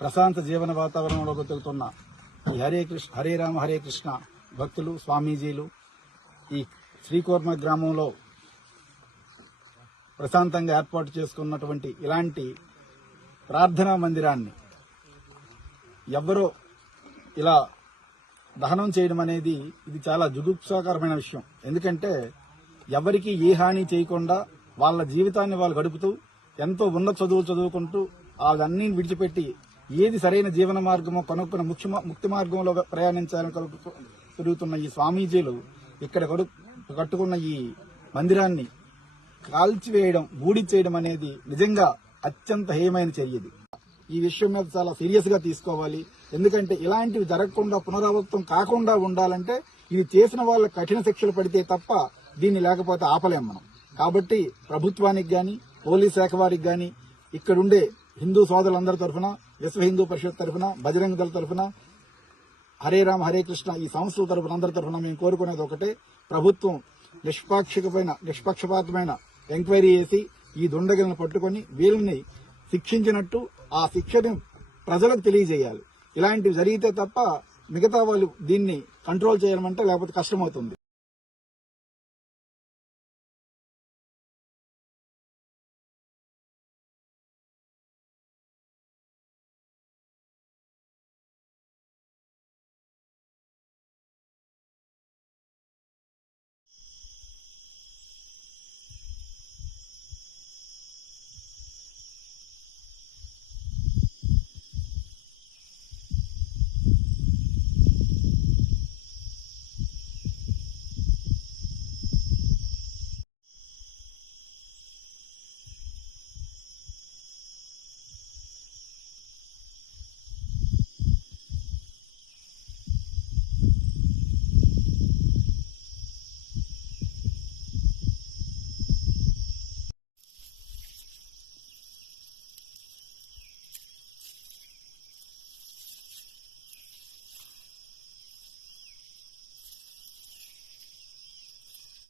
ప్రశాంత జీవన వాతావరణంలో బతుకుతున్న ఈ హరే కృష్ణ హరే రామ హరే కృష్ణ భక్తులు స్వామీజీలు ఈ శ్రీకూర్మ గ్రామంలో ప్రశాంతంగా ఏర్పాటు చేసుకున్నటువంటి ఇలాంటి ప్రార్థనా మందిరాన్ని ఎవరో ఇలా దహనం చేయడం అనేది ఇది చాలా జుగుప్సాకరమైన విషయం. ఎందుకంటే ఎవరికి ఏ హాని చేయకుండా వాళ్ళ జీవితాన్ని వాళ్ళు గడుపుతూ ఎంతో ఉన్నత చదువులు చదువుకుంటూ అవన్నీ విడిచిపెట్టి ఏది సరైన జీవన మార్గమో కనుక్కున్న ముఖ్య ముక్తి మార్గంలో ప్రయాణించాలని కలుపు తిరుగుతున్న ఈ స్వామీజీలు ఇక్కడ గడు కట్టుకున్న ఈ మందిరాన్ని కాల్చివేయడం బూడిచేయడం అనేది నిజంగా అత్యంత హేయమైన చర్యది ఈ విషయం మీద చాలా సీరియస్గా తీసుకోవాలి. ఎందుకంటే ఇలాంటివి జరగకుండా పునరావృతం కాకుండా ఉండాలంటే ఇది చేసిన వాళ్ళ కఠిన శిక్షలు పడితే తప్ప దీన్ని లేకపోతే ఆపలేం మనం. కాబట్టి ప్రభుత్వానికి గాని పోలీస్ శాఖ వారికి గాని ఇక్కడుండే హిందూ సోదరులందరి తరఫున విశ్వ హిందూ పరిషత్ తరఫున బజరంగ దళ తరఫున హరే రామ హరే కృష్ణ ఈ సంస్థల తరఫున అందరి తరఫున మేము కోరుకునేది ఒకటే. ప్రభుత్వం నిష్పాక్షికమైన నిష్పక్షపాతమైన ఎంక్వైరీ చేసి ఈ దుండగులను పట్టుకొని వీళ్ళని శిక్షించినట్టు ఆ శిక్షని ప్రజలకు తెలియజేయాలి. ఇలాంటివి జరిగితే తప్ప మిగతా వాళ్ళు దీన్ని కంట్రోల్ చేయడమంటే లేకపోతే కష్టమవుతుంది.